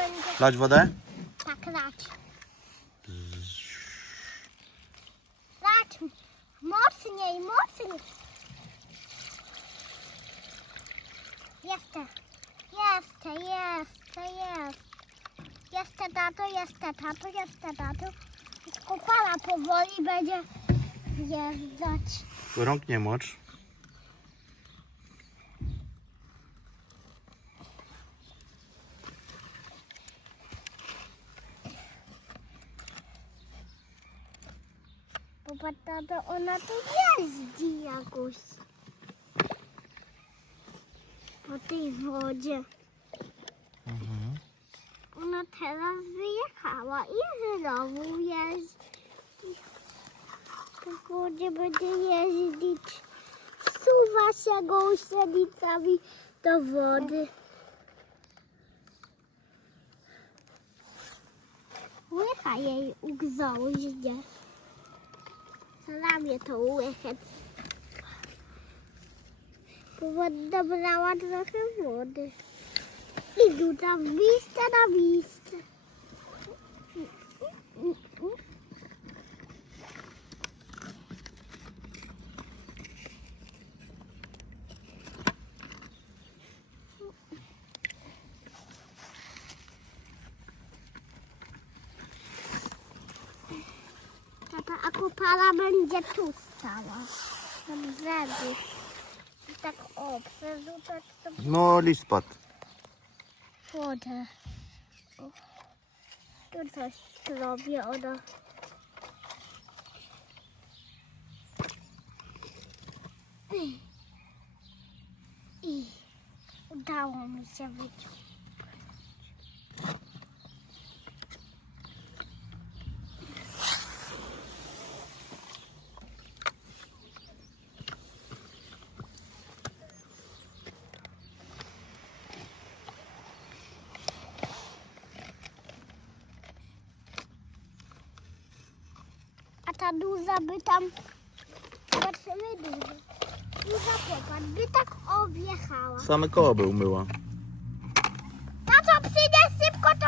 będzie... Lać wodę? Tak, lać. Lać. Mocniej, mocniej. Jeszcze. Jeszcze, tato. Kopala powoli będzie wjeżdżać. Rąk nie mocz. Popatrz, tato, ona tu jeździ jakoś. Po tej wodzie. Ona teraz wyjechała i znowu jeździ. Po wodzie będzie jeździć. Wsuwa się gąsienicami do wody. Łycha jej ugrzęźnie. Ramię to łychę. Woda brała trochę wody. I tutaj miejsce na miejsce. Tata, a kopala będzie tu stała. Na brzegu. Tak przerzucać sobie No, list spadł. wodę. O, tu coś robi ona. I udało mi się wyciągnąć. A ta duża by tam, zobaczymy duża popatrz, by tak objechała. Same koło by umyła. Tato, przyjdę szybko, to